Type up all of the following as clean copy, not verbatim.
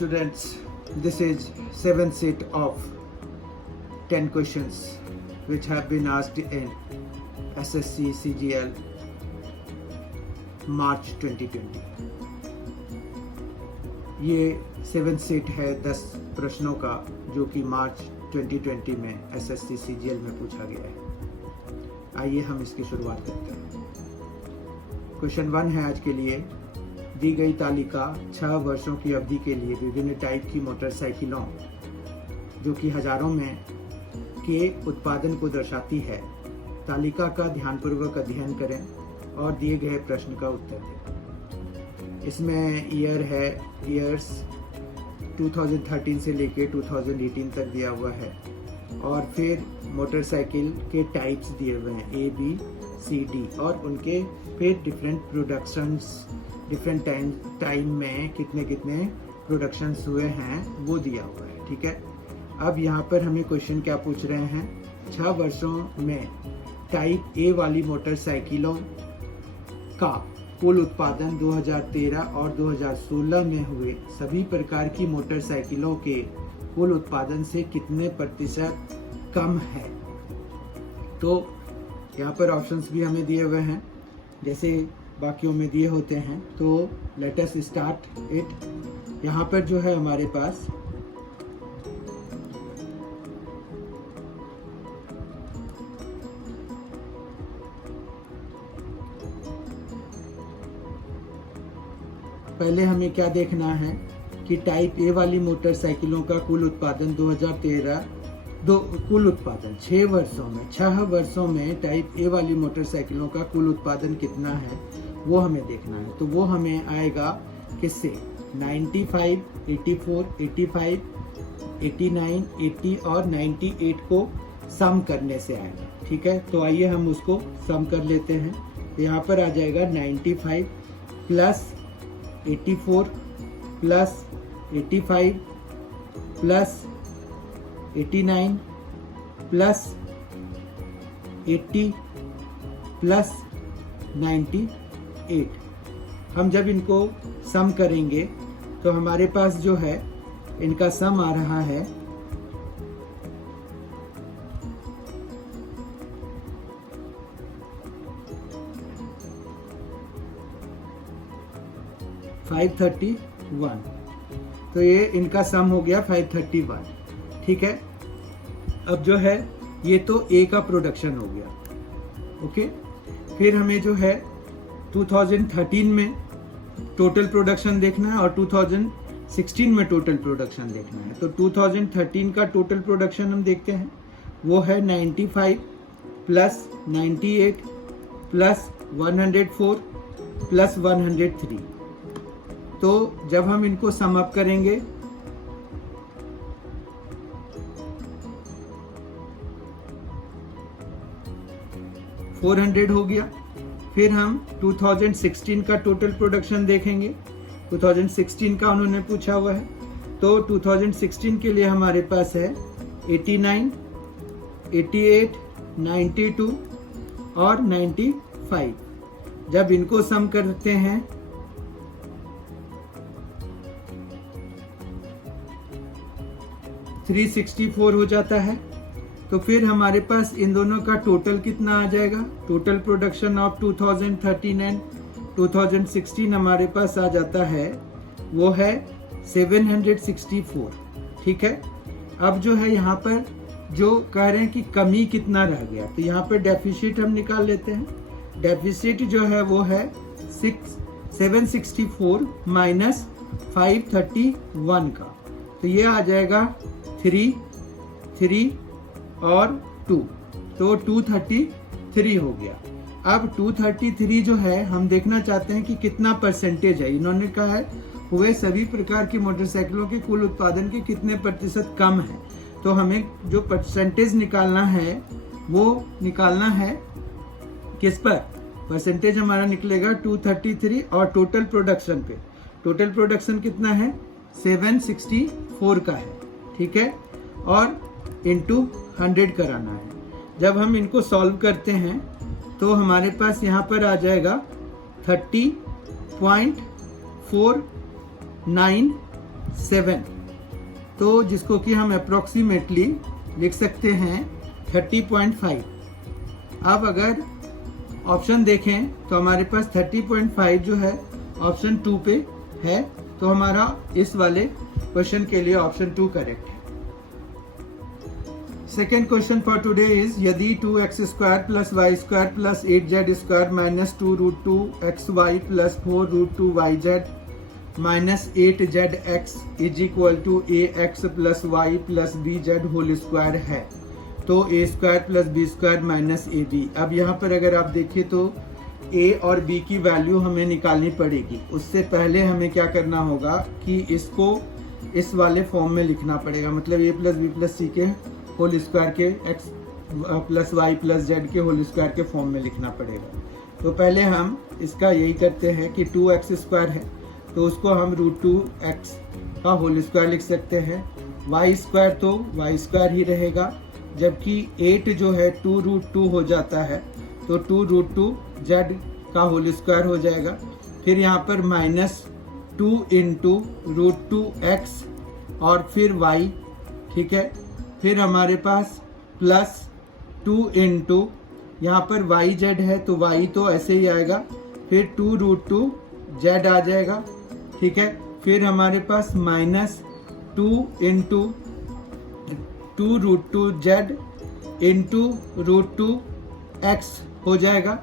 students, this is 7th set of 10 questions which have been asked in SSC CGL March 2020. ये 7th set है 10 प्रश्नों का जो कि मार्च 2020 में SSC CGL में पूछा गया है। आइए हम इसकी शुरुआत करते हैं। क्वेश्चन 1 है आज के लिए। दी गई तालिका 6 वर्षों की अवधि के लिए विभिन्न टाइप की मोटरसाइकिलों जो कि हजारों में के उत्पादन को दर्शाती है। तालिका का ध्यानपूर्वक अध्ययन करें और दिए गए प्रश्न का उत्तर दें। इसमें ईयर है, ईयर्स 2013 से लेके 2018 तक दिया हुआ है और फिर मोटरसाइकिल के टाइप्स दिए हुए हैं A, B, C, D और उनके फिर डिफरेंट प्रोडक्शंस डिफरेंट टाइम में कितने प्रोडक्शंस हुए हैं वो दिया हुआ है। ठीक है, अब यहाँ पर हमें क्वेश्चन क्या पूछ रहे हैं, 6 वर्षों में टाइप A वाली मोटरसाइकिलों का कुल उत्पादन 2013 और 2016 में हुए सभी प्रकार की मोटरसाइकिलों के कुल उत्पादन से कितने प्रतिशत कम है। तो यहाँ पर ऑप्शंस भी हमें दिए हुए हैं जैसे बाकियों में दिए होते हैं। तो लेट अस स्टार्ट इट। यहाँ पर जो है हमारे पास पहले हमें क्या देखना है कि टाइप ए वाली मोटरसाइकिलों का कुल उत्पादन 2013 कुल उत्पादन 6 वर्षों में टाइप ए वाली मोटरसाइकिलों का कुल उत्पादन कितना है वो हमें देखना है। तो वो हमें आएगा किससे, 95, 84, 85, 89, 80 और 98 को सम करने से आएगा। ठीक है, तो आइए हम उसको सम कर लेते हैं। तो यहाँ पर आ जाएगा 95 plus 84 plus 85 plus 89 plus 80 plus 98। हम जब इनको सम करेंगे तो हमारे पास जो है इनका सम आ रहा है 531। तो ये इनका सम हो गया 531। ठीक है, अब जो है ये तो ए का प्रोडक्शन हो गया। ओके, फिर हमें जो है 2013 में टोटल प्रोडक्शन देखना है और 2016 में टोटल प्रोडक्शन देखना है। तो 2013 का टोटल प्रोडक्शन हम देखते हैं, वो है 95 प्लस 98 प्लस 104 प्लस 103। तो जब हम इनको सम अप करेंगे $400 हो गया। फिर हम 2016 का टोटल प्रोडक्शन देखेंगे। 2016 का उन्होंने पूछा हुआ है, तो 2016 के लिए हमारे पास है 89, 88, 92 और 95। जब इनको सम करते हैं $364 हो जाता है। तो फिर हमारे पास इन दोनों का टोटल कितना आ जाएगा, टोटल प्रोडक्शन ऑफ 2013 एंड 2016 हमारे पास आ जाता है, वो है 764। ठीक है, अब जो है यहाँ पर जो कह रहे हैं कि कमी कितना रह गया, तो यहाँ पर डेफिसिट हम निकाल लेते हैं। डेफिसिट जो है वो है 764 माइनस 531 का, तो ये आ जाएगा 3 और 2, तो 233 हो गया। अब 233 जो है हम देखना चाहते हैं कि कितना परसेंटेज है। इन्होंने कहा है हुए सभी प्रकार की मोटरसाइकिलों के कुल उत्पादन के कितने प्रतिशत कम है। तो हमें जो परसेंटेज निकालना है वो निकालना है किस पर, परसेंटेज हमारा निकलेगा 233 और टोटल प्रोडक्शन पे। टोटल प्रोडक्शन कितना है, 764 का है। ठीक है, और इंटू 100 कराना है। जब हम इनको सॉल्व करते हैं तो हमारे पास यहाँ पर आ जाएगा 30.49 7, तो जिसको कि हम अप्रोक्सीमेटली लिख सकते हैं 30.5। अब अगर ऑप्शन देखें तो हमारे पास 30.5 जो है ऑप्शन 2 पे है, तो हमारा इस वाले क्वेश्चन के लिए ऑप्शन 2 करेक्ट है। Second question for today is यदि 2x² + y² + 8z² - 2√2xy + 4√2yz - 8zx = ax + y + bz whole square है, तो a² + b² - ab। अब यहाँ पर अगर आप देखें तो a और b की वैल्यू हमें निकालनी पड़ेगी। उससे पहले हमें क्या करना होगा कि इसको इस वाले फॉर्म में लिखना पड़ेगा, मतलब a + b + c के होल स्क्वायर के x + y + z के होल स्क्वायर के फॉर्म में लिखना पड़ेगा। तो पहले हम इसका यही करते हैं कि 2x² है तो उसको हम √2x का होल स्क्वायर लिख सकते हैं। y² तो y² ही रहेगा, जबकि 8 जो है 2√2 हो जाता है तो 2√2z का होल स्क्वायर हो जाएगा। फिर यहाँ पर -2 × √2x और फिर y, ठीक है। फिर हमारे पास +2 × यहाँ पर yz है तो y तो ऐसे ही आएगा, फिर 2√2z आ जाएगा, ठीक है। फिर हमारे पास -2 × 2√2z × √2x हो जाएगा।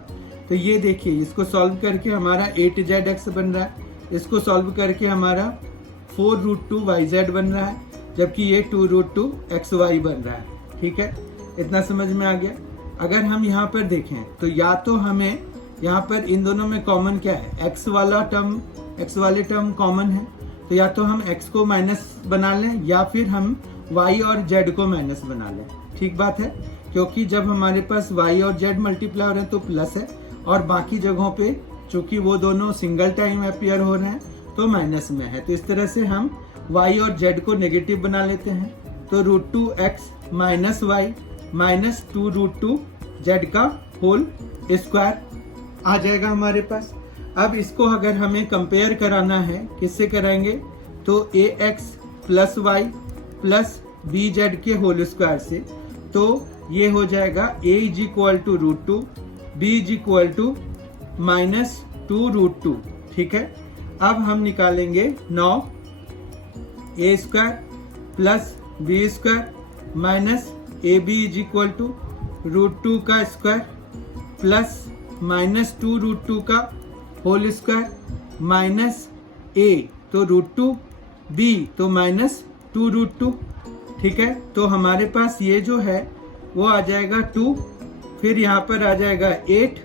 तो ये देखिए, इसको सॉल्व करके हमारा 8zx बन रहा है, इसको सॉल्व करके हमारा 4√2yz बन रहा है, जबकि ये 2√2xy बन रहा है, ठीक है। इतना समझ में आ गया। अगर हम यहाँ पर देखें तो या तो हमें यहाँ पर इन दोनों में कॉमन क्या है, x वाले टर्म कॉमन है, तो या तो हम x को माइनस बना लें या फिर हम y और z को माइनस बना लें। ठीक बात है, क्योंकि जब हमारे पास y और z मल्टीप्लाई हो रहे हैं तो प्लस है, और बाकी जगहों पे चूंकि वो दोनों सिंगल टाइम अपीयर हो रहे हैं तो माइनस में है। तो इस तरह से हम y और z को नेगेटिव बना लेते हैं, तो √2x - y - 2√2z का होल स्क्वायर आ जाएगा हमारे पास। अब इसको अगर हमें कंपेयर कराना है, किससे कराएंगे, तो ax + y + bz के होल स्क्वायर से। तो ये हो जाएगा a = √2, b = -2√2, ठीक है। अब हम निकालेंगे 9 a² + b² - ab = √2 का स्क्वायर प्लस -2√2 का होल स्क्वायर माइनस a तो √2, b तो -2√2, ठीक है। तो हमारे पास ये जो है वो आ जाएगा 2, फिर यहाँ पर आ जाएगा 8,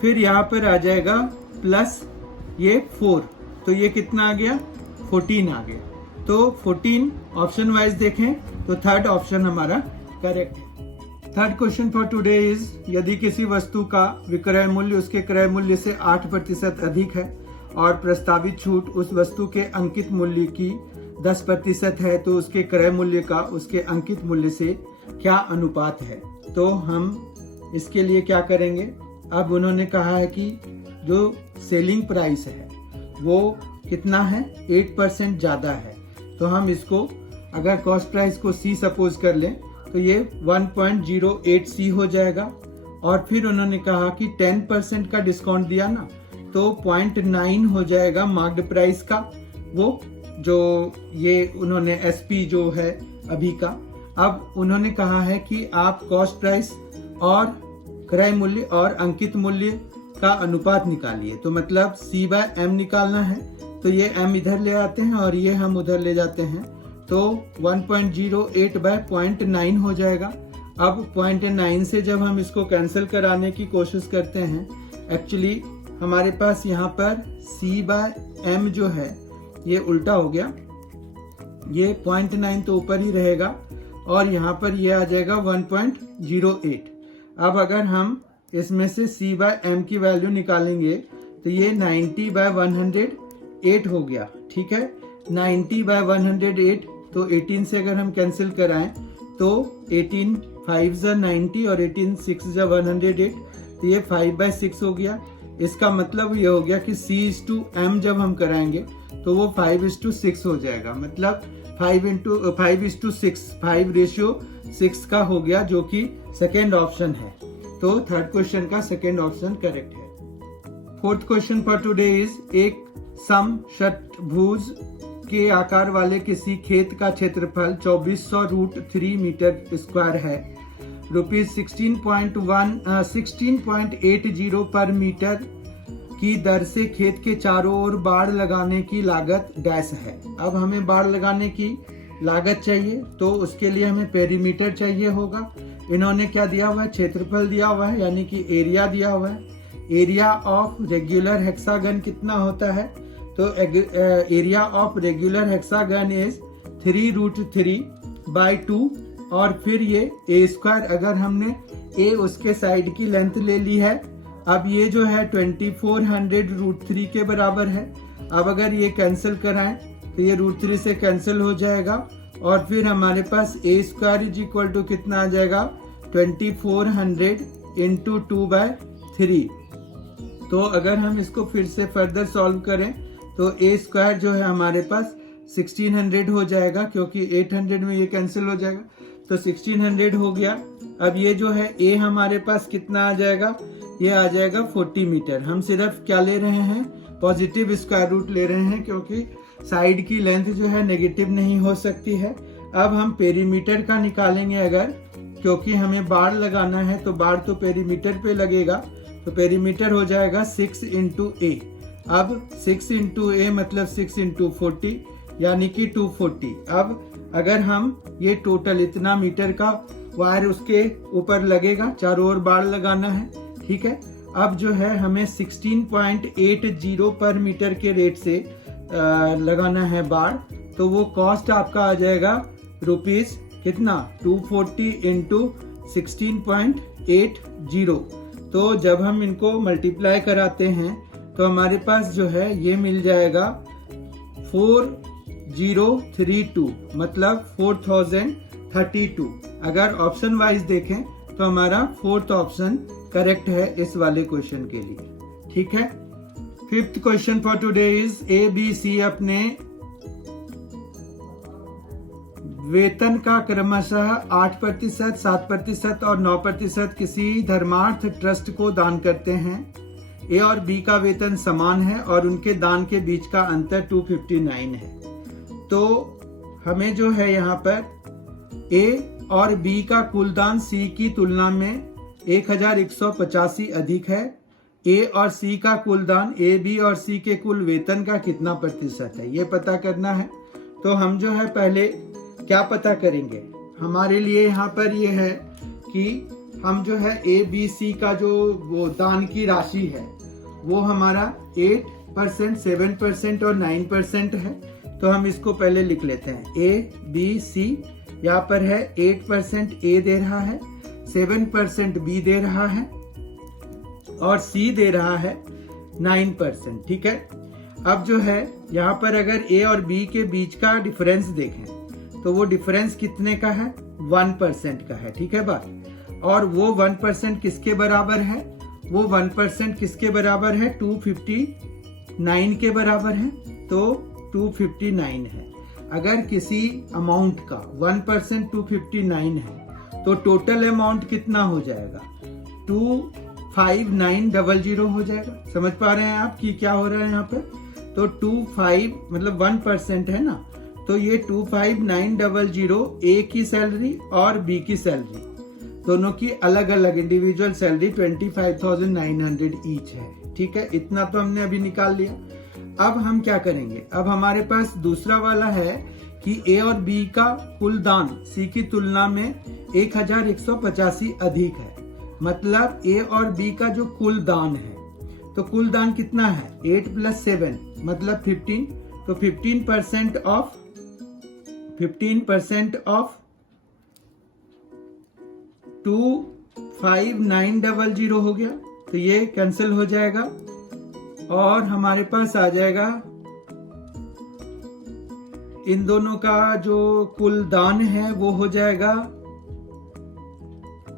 फिर यहाँ पर आ जाएगा प्लस ये 4, तो ये कितना आ गया, 14 आ गया। तो 14 ऑप्शन वाइज देखें तो थर्ड ऑप्शन हमारा करेक्ट है। Third question for today is यदि किसी वस्तु का विक्रय मूल्य उसके क्रय मूल्य से 8% अधिक है और प्रस्तावित छूट उस वस्तु के अंकित मूल्य की 10% है, तो उसके क्रय मूल्य का उसके अंकित मूल्य से क्या अनुपात है। तो हम इसके लिए क्या करेंगे, अब उन्होंने कहा है कि जो सेलिंग प्राइस है वो कितना है, 8% ज्यादा है। तो हम इसको अगर कॉस्ट प्राइस को C सपोज कर लें तो ये 1.08 C हो जाएगा, और फिर उन्होंने कहा कि 10% का डिस्काउंट दिया ना, तो 0.9 हो जाएगा मार्क्ड प्राइस का, वो जो ये उन्होंने SP जो है अभी का। अब उन्होंने कहा है कि आप कॉस्ट प्राइस और क्रय मूल्य और अंकित मूल्य का अनुपात निकालिए। तो मतलब C/M निकालना है, तो ये M इधर ले आते हैं और ये हम उधर ले जाते हैं, तो 1.08/0.9 हो जाएगा। अब 0.9 से जब हम इसको कैंसिल कराने की कोशिश करते हैं, एक्चुअली हमारे पास यहाँ पर C/M जो है ये उल्टा हो गया, ये 0.9 तो ऊपर ही रहेगा और यहाँ पर ये आ जाएगा 1.08। अब अगर हम इसमें से C/M की वैल्यू निकालेंगे तो ये 90/108 हो गया, ठीक है। 90/108, तो 18 से अगर हम कैंसिल कराएं तो 18 5 90 और 18 6 108, तो ये 5/6 हो गया। इसका मतलब ये हो गया कि C/M जब हम कराएंगे तो वो 5:6 हो जाएगा, मतलब 5:6, 5:6 का हो गया, जो कि सेकेंड ऑप्शन है। तो थर्ड क्वेश्चन का सेकेंड ऑप्शन करेक्ट है। Fourth question for today is, एक सम षटभुज के आकार वाले किसी खेत का क्षेत्रफल 2400√3 मीटर स्क्वायर है। ₹16.80 पर मीटर की दर से खेत के चारों ओर बाड़ लगाने की लागत डैश है। अब हमें बाड़ लगाने की लागत चाहिए, तो उसके लिए हमें पेरीमीटर चाहिए होगा। इन्होंने क्या दिया हुआ है, क्षेत्रफल दिया हुआ है, यानी कि एरिया दिया हुआ है। एरिया ऑफ रेगुलर हेक्सागन कितना होता है, तो area of regular hexagon is 3√3/2, और फिर ये ए स्क्वायर, अगर हमने ए उसके साइड की लेंथ ले ली है। अब ये जो है 2400√3 के बराबर है। अब अगर ये कैंसिल कराएं तो ये √3 से कैंसिल हो जाएगा, और फिर हमारे पास ए स्क्वायर इज इक्वल टू कितना आ जाएगा, 2400 इंटू 2/3। तो अगर हम इसको फिर से फर्दर सॉल्व करें तो ए स्क्वायर जो है हमारे पास 1600 हो जाएगा, क्योंकि 800 में ये कैंसिल हो जाएगा, तो 1600 हो गया। अब ये जो है ए हमारे पास कितना आ जाएगा, ये आ जाएगा 40 मीटर। हम सिर्फ क्या ले रहे हैं, पॉजिटिव स्क्वायर रूट ले रहे हैं, क्योंकि साइड की लेंथ जो है नेगेटिव नहीं हो सकती है। अब हम पेरीमीटर का निकालेंगे अगर, क्योंकि हमें बाड़ लगाना है, तो बाड़ तो पेरीमीटर पे लगेगा, तो पेरीमीटर हो जाएगा 6 इंटू ए। अब 6 इंटू ए मतलब 6 इंटू 40, यानी कि 240। अब अगर हम ये टोटल इतना मीटर का वायर उसके ऊपर लगेगा, चारों ओर बाड़ लगाना है, ठीक है। अब जो है हमें 16.80 पर मीटर के रेट से लगाना है बाड़, तो वो कॉस्ट आपका आ जाएगा रुपीज कितना, 240 इंटू 16.80। तो जब हम इनको मल्टीप्लाई कराते हैं तो हमारे पास जो है ये मिल जाएगा 4032, मतलब 4032। अगर ऑप्शन वाइज देखें तो हमारा फोर्थ ऑप्शन करेक्ट है इस वाले क्वेश्चन के लिए, ठीक है। Fifth question for today is, A B C अपने वेतन का क्रमशः 8%, 7% और 9% किसी धर्मार्थ ट्रस्ट को दान करते हैं। ए और बी का वेतन समान है और उनके दान के बीच का अंतर 259 है। तो हमें जो है यहाँ पर ए और बी का कुल दान सी की तुलना में 1185 अधिक है। ए और सी का कुल दान ए बी और सी के कुल वेतन का कितना प्रतिशत है, ये पता करना है। तो हम जो है पहले क्या पता करेंगे, हमारे लिए यहाँ पर ये है कि हम जो है ए बी सी का जो वो दान की राशि है वो हमारा 8%, 7% और 9% है। तो हम इसको पहले लिख लेते हैं, ए बी सी। यहाँ पर है 8% ए दे रहा है, 7% बी दे रहा है और सी दे रहा है 9%, ठीक है। अब जो है यहाँ पर अगर ए और बी के बीच का डिफरेंस देखें तो वो डिफरेंस कितने का है, 1% का है, ठीक है बात। और वो 1% किसके बराबर है, वो 1% किसके बराबर है, 259 के बराबर है, तो 259 है। अगर किसी अमाउंट का 1% 259 है तो टोटल अमाउंट कितना हो जाएगा, 25900 हो जाएगा। समझ पा रहे हैं आप कि क्या हो रहा है यहाँ पर। तो 25 मतलब 1% है ना, तो ये 25900 ए की सैलरी और बी की सैलरी दोनों की अलग अलग इंडिविजुअल सैलरी 25,900 ईच है, ठीक है। इतना तो हमने अभी निकाल लिया। अब हम क्या करेंगे, अब हमारे पास दूसरा वाला है कि ए और बी का कुल दान सी की तुलना में 1185 अधिक है। मतलब ए और बी का जो कुल दान है, तो कुल दान कितना है, 8 + 7 मतलब 15। तो 15% ऑफ 25900 हो गया, तो ये कैंसिल हो जाएगा और हमारे पास आ जाएगा इन दोनों का जो कुल दान है वो हो जाएगा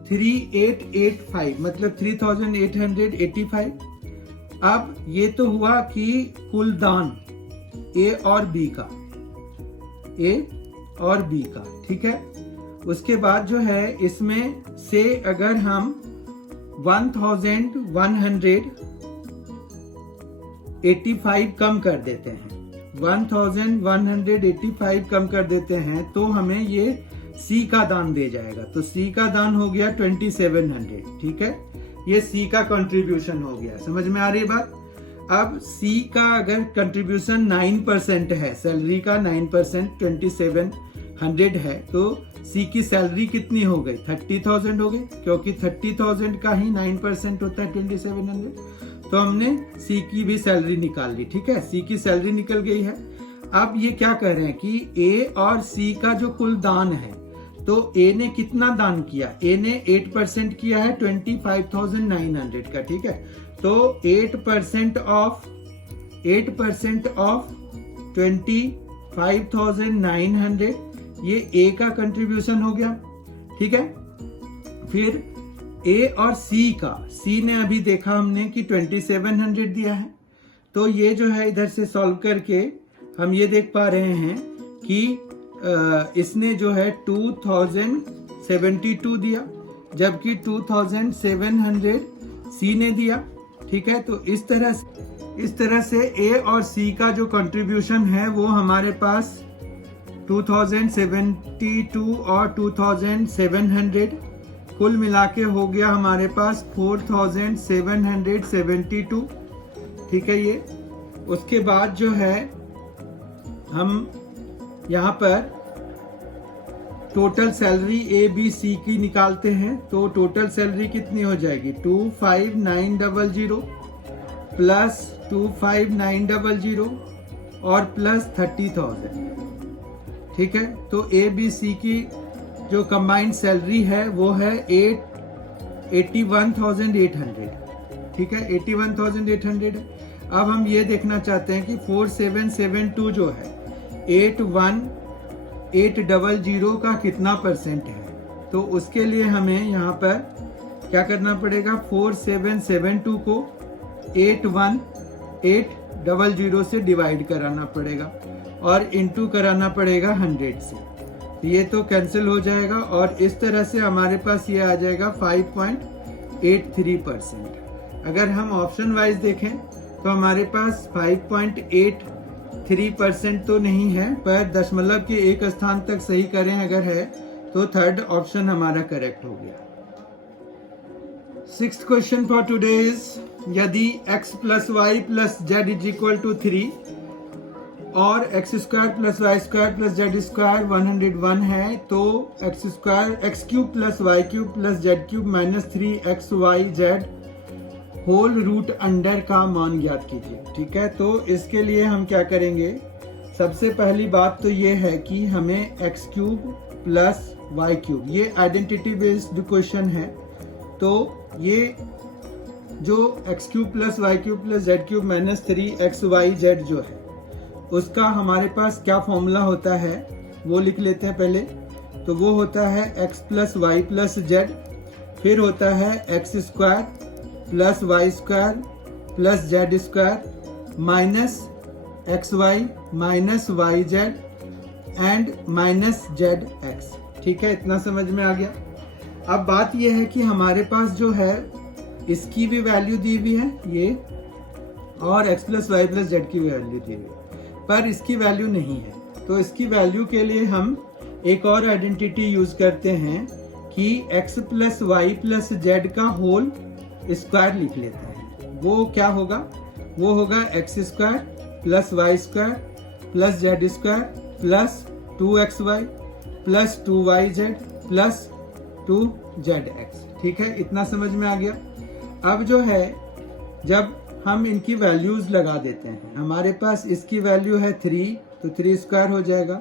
3885 मतलब 3885। अब ये तो हुआ कि कुल दान ए और बी का, ए और बी का, ठीक है। उसके बाद जो है इसमें से अगर हम 1185 कम कर देते हैं, 1185 कम कर देते हैं तो हमें ये सी का दान दे जाएगा। तो सी का दान हो गया 2700, ठीक है। ये सी का कंट्रीब्यूशन हो गया। समझ में आ रही है बात। अब सी का अगर कंट्रीब्यूशन 9% है, सैलरी का 9% 2700 है, तो सी की सैलरी कितनी हो गई? 30,000 हो गई, क्योंकि 30,000 का ही 9% होता है 2700। तो हमने सी की भी सैलरी निकाल ली, ठीक है। सी की सैलरी निकल गई है। अब ये क्या कह रहे हैं कि ए और सी का जो कुल दान है, तो ए ने कितना दान किया? ए ने 8% किया है 25,900 का, ठीक है। तो 8% ऑफ 25,900 ये ए का कंट्रीब्यूशन हो गया, ठीक है। फिर ए और सी ने अभी देखा हमने कि 2700 दिया है, तो ये जो है इधर से सॉल्व करके हम ये देख पा रहे हैं कि इसने जो है 2072 दिया, जबकि 2700 सी ने दिया, ठीक है। तो इस तरह से ए और सी का जो कंट्रीब्यूशन है वो हमारे पास 2072 और 2700 कुल मिला के हो गया हमारे पास 4772, ठीक है। ये उसके बाद जो है हम यहाँ पर total salary A B C की निकालते हैं। तो टोटल सैलरी कितनी हो जाएगी? 25,900 प्लस 25,900 और प्लस 30,000, ठीक है। तो ए बी सी की जो कंबाइंड सैलरी है वो है 81,800, ठीक है। 81,800 है। अब हम ये देखना चाहते हैं कि 4772 जो है 81,800 का कितना परसेंट है। तो उसके लिए हमें यहाँ पर क्या करना पड़ेगा? 4772 को 81,800 से डिवाइड कराना पड़ेगा और इनटू कराना पड़ेगा 100 से। ये तो कैंसिल हो जाएगा और इस तरह से हमारे पास ये आ जाएगा 5.83%। अगर हम ऑप्शन वाइज देखें तो हमारे पास 5.83% तो नहीं है, पर दशमलव के एक स्थान तक सही करें अगर है तो थर्ड ऑप्शन हमारा करेक्ट हो गया। 6th question for today is, यदि x plus Y plus Z is equal to 3 और X square plus Y square plus Z square 101 है, तो X cube plus Y cube plus Z cube minus 3xyz whole root under का मान ज्ञात कीजिए, ठीक है। तो इसके लिए हम क्या करेंगे? सबसे पहली बात तो ये है कि हमें X cube plus Y cube, ये आइडेंटिटी बेस्ड क्वेश्चन है। तो ये जो X cube plus Y cube plus Z cube minus 3xyz जो है उसका हमारे पास क्या फॉर्मूला होता है वो लिख लेते हैं पहले। तो वो होता है x plus Y plus Z, फिर होता है X square plus Y square plus Z square minus X Y minus Y Z and minus Z X, ठीक है। इतना समझ में आ गया। अब बात यह है कि हमारे पास जो है इसकी भी वैल्यू दी हुई है ये, और x plus Y plus Z की भी वैल्यू दी हुई है, पर इसकी वैल्यू नहीं है। तो इसकी वैल्यू के लिए हम एक और आइडेंटिटी यूज करते हैं कि x plus Y plus Z का होल स्क्वायर लिख लेते हैं। वो क्या होगा? वो होगा X square plus Y square plus Z square plus 2xy plus 2yz plus 2zx, ठीक है। इतना समझ में आ गया। अब जो है जब हम इनकी वैल्यूज लगा देते हैं, हमारे पास इसकी वैल्यू है 3, तो 3 स्क्वायर हो जाएगा,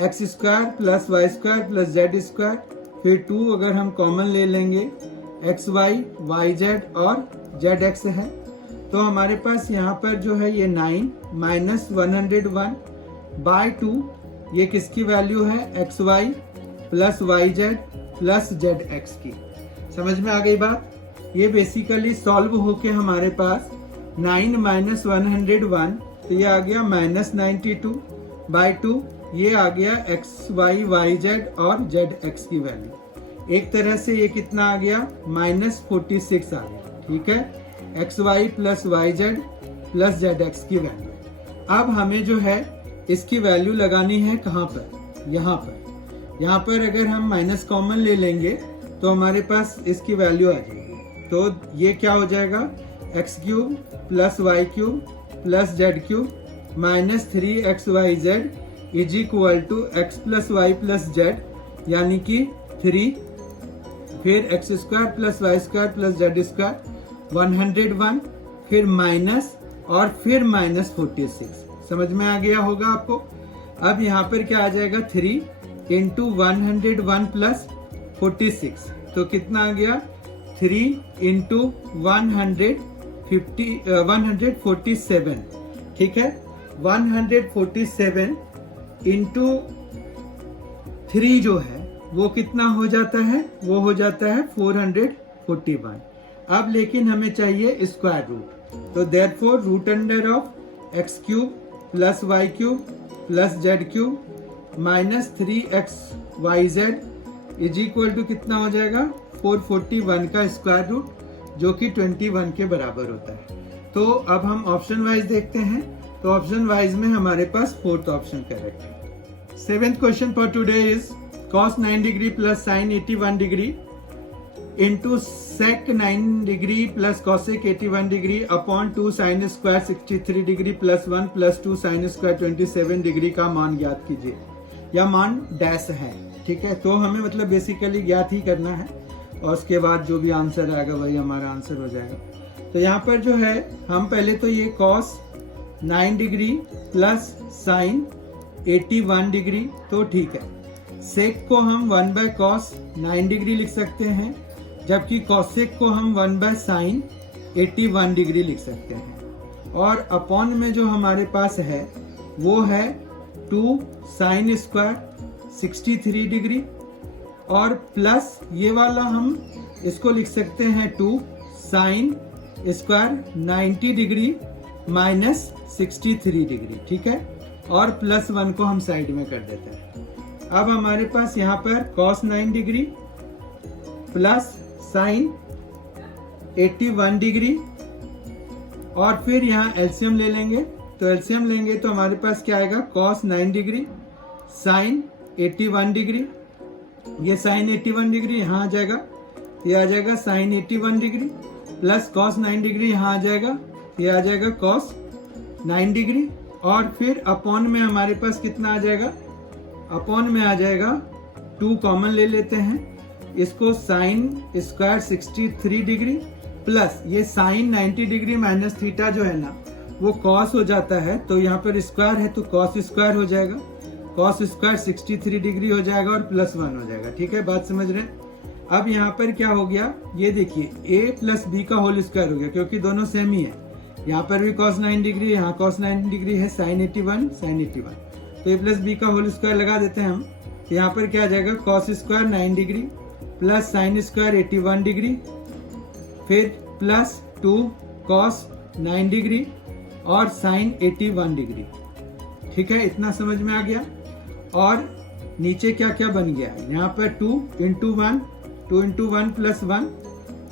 X square plus Y square plus Z square, फिर 2 अगर हम कॉमन ले लेंगे एक्स वाई वाई जेड और जेड एक्स है। तो हमारे पास यहाँ पर जो है ये 9 माइनस 101 बाय 2, ये किसकी वैल्यू है? X Y plus Y Z plus Z X की। समझ में आ गई बात? ये बेसिकली सॉल्व होके हमारे पास 9 माइनस 101 तो ये आ गया -92/2, ये आ गया x y y z और z x की वैल्यू। एक तरह से ये कितना आ गया, -46 आ गया, ठीक है, X Y plus Y Z plus Z X की वैल्यू। अब हमें जो है इसकी वैल्यू लगानी है कहाँ पर, यहाँ पर। यहाँ पर अगर हम माइनस कॉमन ले लेंगे तो हमारे पास इसकी वैल्यू आ जाएगी। तो ये क्या हो जाएगा, x³ plus y³ plus z³ -3xyz is equal to x plus Y plus Z, यानी कि 3, फिर x² plus y² plus z², 101, फिर माइनस और फिर -46। समझ में आ गया होगा आपको। अब यहाँ पर क्या आ जाएगा, 3 इंटू 101 प्लस 46, तो कितना आ गया, 3 इंटू 147, ठीक है। 147 इंटू 3 जो है वो कितना हो जाता है, वो हो जाता है 441। अब लेकिन हमें चाहिए स्क्वायर रूट, तो therefore root under of x³ plus y³ plus z³ -3xyz is equal to कितना हो जाएगा, 441 का स्क्वायर रूट, जो कि 21 के बराबर होता है। तो अब हम ऑप्शन वाइज देखते हैं, तो ऑप्शन वाइज में हमारे पास फोर्थ ऑप्शन करेक्ट है। 7th question for today is cos 9 degree plus sin 81 degree into sec 9 degree plus cosec 81 degree upon 2 sin square 63 degree plus 1 plus 2 sin square 27 degree का मान ज्ञात कीजिए, या मान डैश है, ठीक है। तो हमें मतलब बेसिकली ज्ञात ही करना है और उसके बाद जो भी आंसर आएगा वही हमारा आंसर हो जाएगा। तो यहाँ पर जो है हम पहले तो ये cos 9 degree plus sin 81 degree, तो ठीक है। सेक को हम 1/cos 9 डिग्री लिख सकते हैं, जबकि कॉसेक को हम 1/sin 81 डिग्री लिख सकते हैं। और अपॉन में जो हमारे पास है वो है 2 sin स्क्वायर 63 डिग्री, और प्लस ये वाला हम इसको लिख सकते हैं 2 sin square 90 degree minus 63 degree, ठीक है। और प्लस 1 को हम साइड में कर देते हैं। अब हमारे पास यहाँ पर cos 9 degree plus sin 81 degree, और फिर यहाँ एलसीएम ले लेंगे, तो एलसीएम लेंगे तो हमारे पास क्या आएगा, cos 9 डिग्री sin 81 डिग्री, ये sin 81 डिग्री यहाँ आ जाएगा, ये आ जाएगा sin 81 degree plus cos 9 degree यहाँ आ जाएगा, ये आ जाएगा cos 9 डिग्री, और फिर अपॉन में हमारे पास कितना आ जाएगा, अपॉन में आ जाएगा 2 कॉमन ले लेते हैं, इसको sin स्क्वायर 63 डिग्री प्लस ये sin 90 डिग्री माइनस थीटा जो है ना वो cos हो जाता है, तो यहाँ पर स्क्वायर है तो cos स्क्वायर हो जाएगा, cos स्क्वायर 63 डिग्री हो जाएगा और प्लस 1 हो जाएगा, ठीक है, बात समझ रहे हैं। अब यहाँ पर क्या हो गया, ये देखिए a प्लस b का होल स्क्वायर हो गया, क्योंकि दोनों सेम ही है। यहाँ पर भी cos 9 डिग्री, यहाँ cos 9 डिग्री है, sin 81 sin 81, तो a प्लस b का होल स्क्वायर लगा देते हैं हम। तो यहाँ पर क्या आ जाएगा, cos square 9 degree plus sin square 81 degree, फिर प्लस 2 cos 9 डिग्री और sin 81 डिग्री, ठीक है, इतना समझ में आ गया। और नीचे क्या क्या बन गया, यहाँ पर 2 इंटू 1 प्लस 1,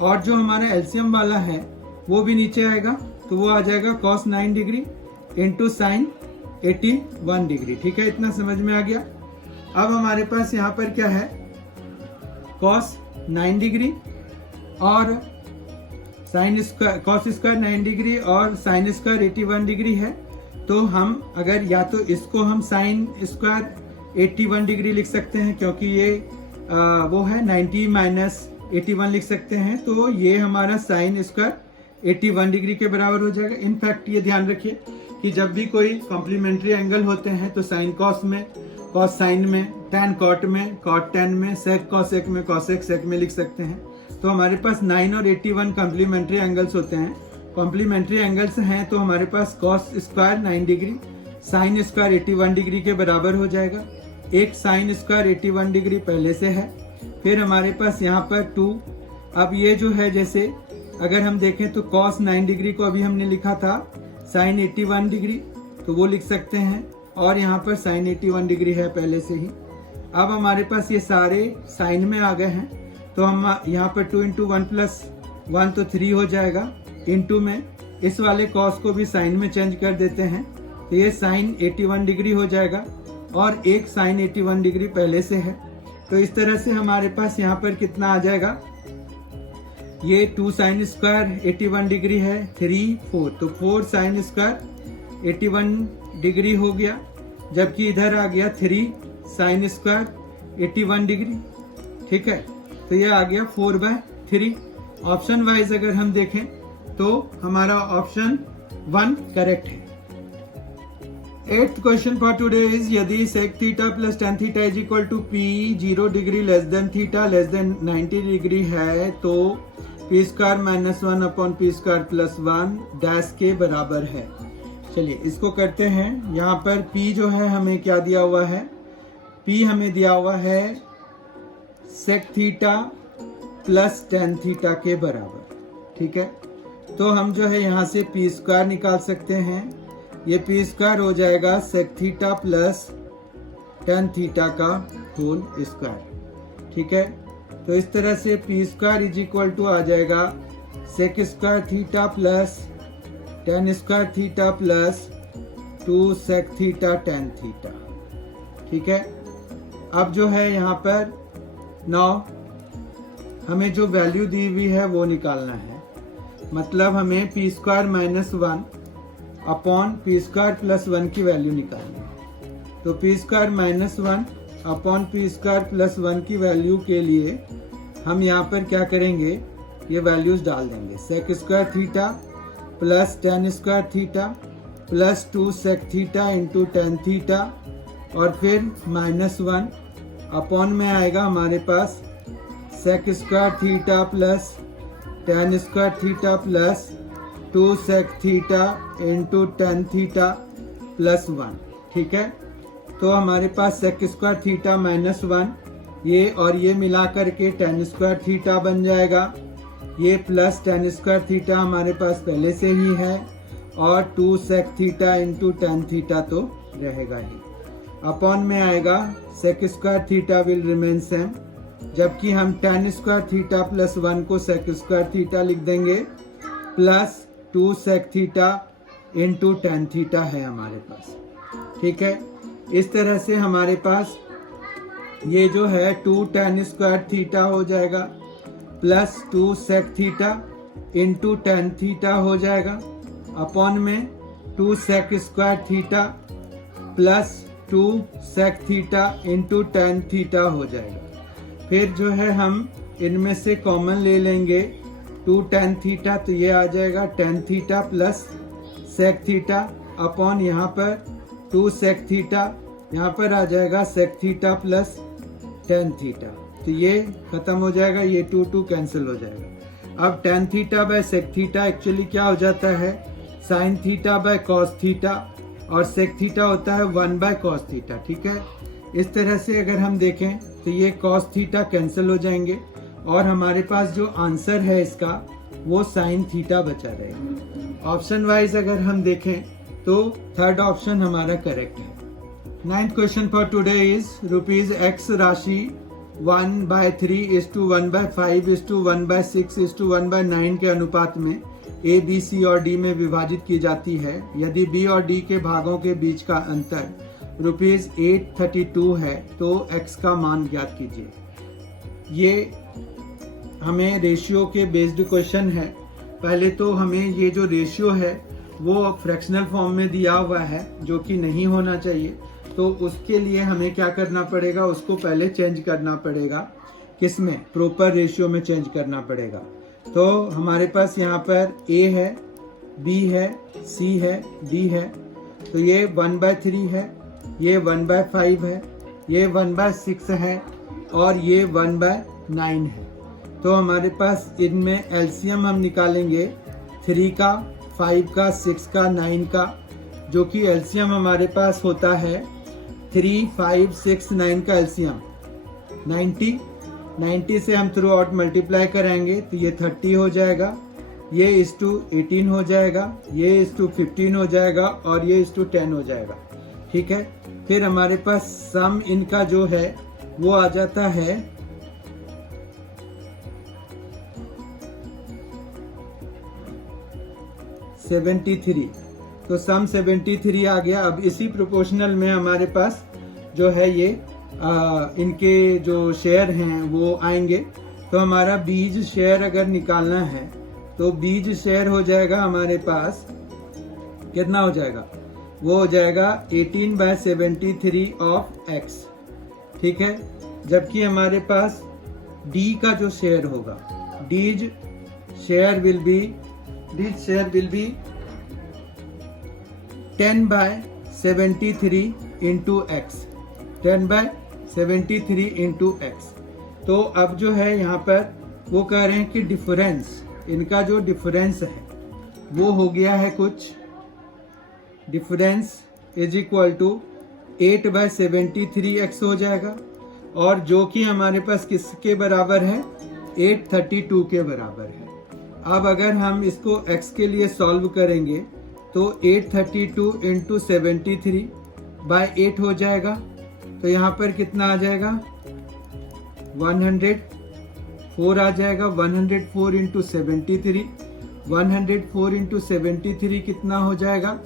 और जो हमारा एलसीएम वाला है वो भी नीचे आएगा, तो वो आ जाएगा cos 9 degree into sin 81 degree, ठीक है, इतना समझ में आ गया। अब हमारे पास यहाँ पर क्या है, cos 9 डिग्री और cos स्क्वायर 9 डिग्री और sin स्क्वायर 81 डिग्री है, तो हम अगर या तो इसको हम sin स्क्वायर 81 डिग्री लिख सकते हैं, क्योंकि ये वो है 90 माइनस 81 लिख सकते हैं, तो ये हमारा sin स्क्वायर 81 डिग्री के बराबर हो जाएगा। इनफैक्ट ये ध्यान रखिए कि जब भी कोई कॉम्प्लीमेंट्री एंगल होते हैं तो साइन कॉस में, कॉस साइन में, टैन कॉट में, कॉट टैन में, सेक कॉसेक में, कॉसेक सेक में लिख सकते हैं। तो हमारे पास 9 और 81 कॉम्प्लीमेंट्री एंगल्स होते हैं। कॉम्प्लीमेंट्री एंगल्स हैं तो हमारे पास cos square 9 degree sine square 81 degree के बराबर हो जाएगा। एक साइन स्क्वायर 81 डिग्री पहले से है, फिर हमारे पास यहाँ पर 2। अब ये जो है, जैसे अगर हम देखें तो cos 9 डिग्री को अभी हमने लिखा था sin 81 डिग्री, तो वो लिख सकते हैं। और यहाँ पर साइन 81 डिग्री है पहले से ही। अब हमारे पास ये सारे साइन में आ गए हैं, तो हम यहाँ पर 2 × 1 + 1 तो 3 हो जाएगा। इंटू में इस वाले कॉस को भी साइन में चेंज कर देते हैं, तो ये साइन 81 डिग्री हो जाएगा और एक साइन 81 डिग्री पहले से है। तो इस तरह से हमारे पास यहाँ पर कितना आ जाएगा, ये 2 साइन स्क्वायर 81 डिग्री है, 3 4, तो 4 साइन स्क्वायर 81 डिग्री हो गया, जबकि इधर आ गया 3 साइन स्क्वायर 81 डिग्री। ठीक है, तो ये आ गया 4/3। ऑप्शन वाइज अगर हम देखें तो हमारा ऑप्शन 1 करेक्ट है। 8th question for today is यदि sec theta + tan theta = p 0 degree θ <90 degree है तो p² - 1/p² + 1 डैश के बराबर है। चलिए इसको करते हैं। यहाँ पर p जो है हमें क्या दिया हुआ है, p हमें दिया हुआ है sec थीटा + tan थीटा के बराबर। ठीक है, तो हम जो है यहाँ से p² निकाल सकते हैं। ये p² हो जाएगा sec थीटा + tan थीटा का होल स्क्वायर। ठीक है, तो इस तरह से p² आ जाएगा sec² theta + tan² theta + 2 sec theta tan theta. ठीक है, अब जो है यहाँ पर 9 हमें जो वैल्यू दी हुई है वो निकालना है। मतलब हमें p² - 1 अपॉन p² + 1 की वैल्यू निकालनी है। तो p² - 1 अपॉन p² + 1 की वैल्यू के लिए हम यहाँ पर क्या करेंगे, ये वैल्यूज डाल देंगे। sec² theta + tan² theta + 2 sec theta × tan theta और फिर -1 अपॉन में आएगा हमारे पास sec² theta + tan² theta + 2 sec theta × tan theta + 1। ठीक है, तो हमारे पास sec² थीटा -1 ये और ये मिला करके tan² थीटा बन जाएगा। ये प्लस tan² थीटा हमारे पास पहले से ही है और 2 sec थीटा × tan थीटा तो रहेगा ही। अपॉन में आएगा sec² theta will remain same, जबकि हम tan² थीटा + 1 को sec² थीटा लिख देंगे plus 2 sec theta × tan theta है हमारे पास। ठीक है, इस तरह से हमारे पास ये जो है 2 tan² थीटा हो जाएगा plus 2 sec theta × tan theta हो जाएगा अपॉन में 2 sec² theta plus 2 sec theta × tan theta हो जाएगा। फिर जो है हम इनमें से कॉमन ले लेंगे 2 tan थीटा, तो ये आ जाएगा tan theta plus sec theta upon यहाँ पर 2 sec थीटा, यहाँ पर आ जाएगा sec theta plus tan theta. तो ये खत्म हो जाएगा, ये 2 कैंसिल हो जाएगा। अब tan theta by sec theta actually क्या हो जाता है, sin theta by cos theta और sec थीटा होता है 1/cos थीटा। ठीक है, इस तरह से अगर हम देखें तो ये cos थीटा कैंसिल हो जाएंगे और हमारे पास जो आंसर है इसका वो sin थीटा बचा रहेगा। ऑप्शन वाइज अगर हम देखें तो 3rd ऑप्शन हमारा करेक्ट है। 9th question for today is ₹x राशि 1/3 = 1/5 = 1/6 = 1/9 के अनुपात में A, B, C और D में विभाजित की जाती है। यदि B और D के भागों के बीच का अंतर ₹832 है तो x का मान ज्ञात कीजिए। ये हमें रेशियो के बेस्ड क्वेश्चन है। पहले तो हमें ये जो रेशियो है वो फ्रैक्शनल फॉर्म में दिया हुआ है, जो कि नहीं होना चाहिए। तो उसके लिए हमें क्या करना पड़ेगा, उसको पहले चेंज करना पड़ेगा। किसमें, प्रोपर रेशियो में चेंज करना पड़ेगा। तो हमारे पास यहाँ पर A है, B है, C है, D है। तो ये 1/3 है, ये 1/5 है, ये 1/6 है और ये 1/9 है। तो हमारे पास इनमें एलसीएम हम निकालेंगे 3 का, 5 का, 6 का, 9 का, जो कि एलसीएम हमारे पास होता है 3, 5, 6, 9 का एलसीएम 90 से हम थ्रू आउट मल्टीप्लाई करेंगे तो ये 30 हो जाएगा ये इस टू 18 हो जाएगा, ये इस टू 15 हो जाएगा और ये इस टू 10 हो जाएगा। ठीक है, फिर हमारे पास सम इनका जो है वो आ जाता है 73। तो सम 73 आ गया। अब इसी प्रोपोर्शनल में हमारे पास जो है ये इनके जो शेयर हैं वो आएंगे। तो हमारा बीज शेयर अगर निकालना है तो बीज शेयर हो जाएगा हमारे पास, कितना हो जाएगा, वो हो जाएगा 18/73 ऑफ x। ठीक है, जबकि हमारे पास d का जो शेयर होगा, these share will be 10/73 into x, 10/73 into x। तो अब जो है यहाँ पर वो कह रहे हैं कि डिफरेंस, इनका जो डिफरेंस है वो हो गया है कुछ, difference is equal to 8/73x हो जाएगा, और जो कि हमारे पास किसके बराबर है, 832 के बराबर है। अब अगर हम इसको x के लिए सॉल्व करेंगे तो 832 इंटू 73/8 हो जाएगा। तो यहाँ पर कितना आ जाएगा, 104 आ जाएगा। 104 इंटू 73, 104 इंटू 73 कितना हो जाएगा,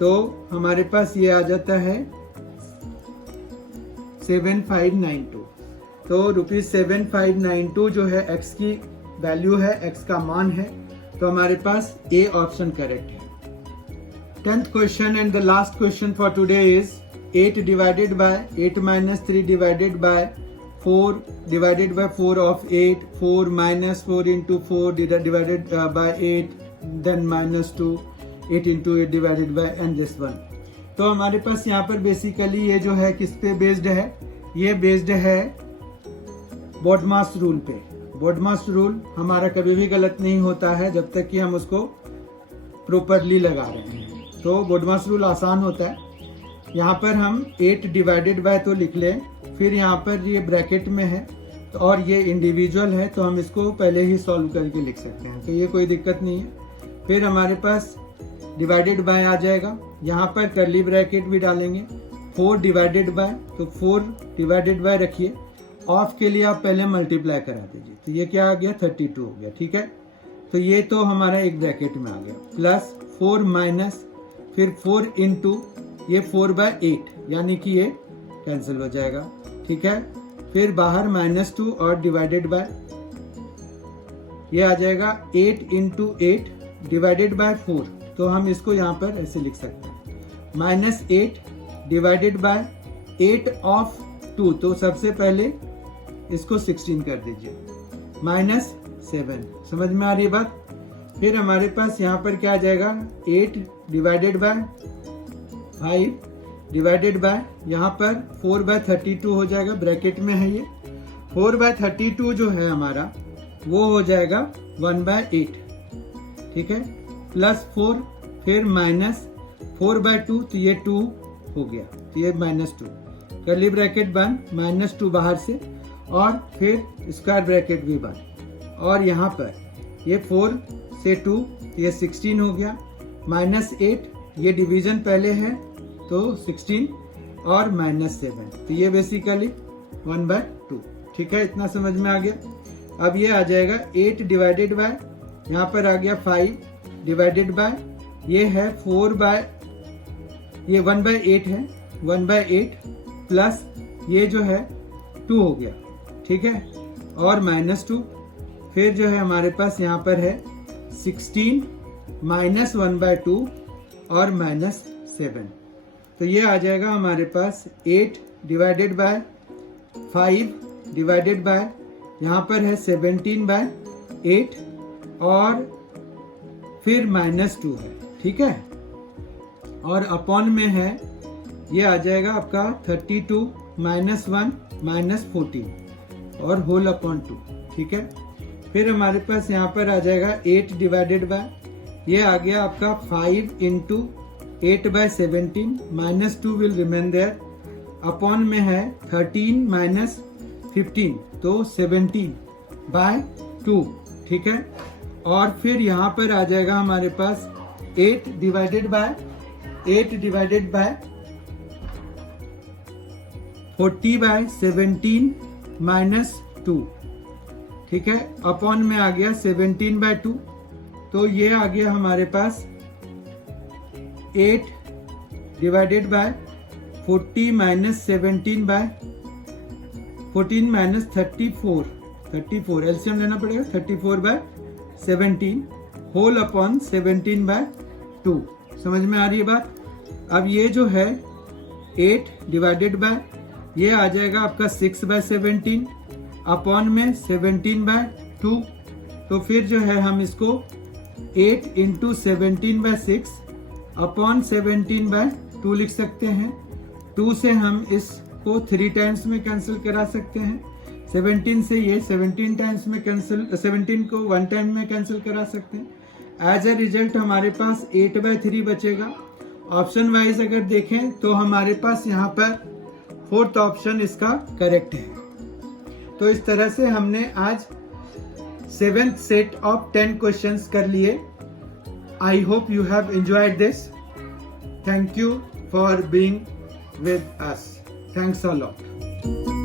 तो हमारे पास ये आ जाता है 7592। तो ₹7592 जो है x की वैल्यू है, x का मान है। तो हमारे पास ए ऑप्शन करेक्ट है। 10th question and the last question for today is 8 divided by 8 minus 3 divided by 4 divided by 4 of 8, 4 minus 4 into 4 divided by 8, then minus 2, 8 into 8 divided by and this one। तो हमारे पास यहाँ पर basically ये जो है किस पे बेस्ड है, ये बेस्ड है बॉडमास रूल पे। बॉडमास रूल हमारा कभी भी गलत नहीं होता है जब तक कि हम उसको प्रॉपरली लगा रहे हैं। तो बॉडमास रूल आसान होता है। यहाँ पर हम 8 डिवाइडेड बाय तो लिख लें, फिर यहाँ पर ये ब्रैकेट में है तो और ये इंडिविजुअल है तो हम इसको पहले ही सॉल्व करके लिख सकते हैं, तो ये कोई दिक्कत नहीं है। फिर हमारे पास डिवाइडेड बाय आ जाएगा, यहाँ पर कर्ली ब्रैकेट भी डालेंगे। 4 डिवाइडेड बाय, तो 4 डिवाइडेड बाय रखिए, ऑफ के लिए आप पहले मल्टीप्लाई करा दीजिए, तो ये क्या आ गया, 32 हो गया। ठीक है, तो ये तो हमारा एक ब्रैकेट में आ गया, प्लस 4 माइनस फिर 4 इंटू ये 4/8, यानी कि ये कैंसिल हो जाएगा। ठीक है, फिर बाहर -2 और डिवाइडेड बाय, ये आ जाएगा 8 इंटू 8 डिवाइडेड बाय 4, तो हम इसको यहाँ पर ऐसे लिख सकते हैं, -8 डिवाइडेड बाय 8 ऑफ 2, तो सबसे पहले इसको 16 कर दीजिए, -7। समझ में आ रही है बात। फिर हमारे पास यहाँ पर क्या आ जाएगा, 8 डिवाइडेड बाय 5 डिवाइडेड बाय, यहाँ पर 4/32 हो जाएगा, ब्रैकेट में है ये। 4/32 जो है हमारा वो हो जाएगा 1/8। ठीक है, प्लस 4 फिर माइनस 4/2, तो ये 2 हो गया, तो ये -2, कर्ली ब्रैकेट बंद, -2 बाहर से और फिर स्क्वायर ब्रैकेट भी बंद, और यहाँ पर ये 4 से 2 ये 16 हो गया, -8 ये डिवीजन पहले है तो 16 और -7, तो ये बेसिकली 1/2। ठीक है, इतना समझ में आ गया। अब ये आ जाएगा 8 डिवाइडेड बाय, यहाँ पर आ गया 5 डिवाइडेड बाय, ये है ये 1/8 है, 1/8 प्लस ये जो है 2 हो गया। ठीक है, और -2, फिर जो है हमारे पास यहाँ पर है 16 माइनस 1/2 और -7, तो ये आ जाएगा हमारे पास 8 डिवाइडेड बाय 5 डिवाइडेड बाय, यहाँ पर है 17/8 और फिर -2 है। ठीक है, और अपॉन में है ये आ जाएगा आपका 32 -1 -14 और होल अपॉन 2। ठीक है, फिर हमारे पास यहाँ पर आ जाएगा 8 डिवाइडेड बाय, ये आ गया आपका 5 into 8/17, -2 will remain there, upon में है 13 -15, तो 17/2। ठीक है, और फिर यहाँ पर आ जाएगा हमारे पास 8 डिवाइडेड बाय 40/17 माइनस 2, ठीक है, अपॉन में आ गया 17/2, तो ये आ गया हमारे पास 8 divided by 40 minus 14 minus 34 LCM लेना पड़ेगा, 34/17 होल अपॉन 17/2। समझ में आ रही है बात। अब ये जो है 8 डिवाइडेड बाय ये आ जाएगा आपका 6/17 अपॉन में 17/2, तो फिर जो है हम इसको 8 इंटू 17/6 अपॉन 17/2 लिख सकते हैं। 2 से हम इसको 3 टाइम्स में कैंसिल करा सकते हैं, 17 से ये 17 टाइम्स में कैंसिल, 17 को 1 टाइम में कैंसिल करा सकते हैं। एज ए रिजल्ट हमारे पास 8/3 बचेगा। ऑप्शन वाइज अगर देखें तो हमारे पास यहाँ पर 4th ऑप्शन इसका करेक्ट है। तो इस तरह से हमने आज 7th सेट ऑफ 10 क्वेश्चंस कर लिए। I hope you have enjoyed this. Thank you for being with us. Thanks a lot.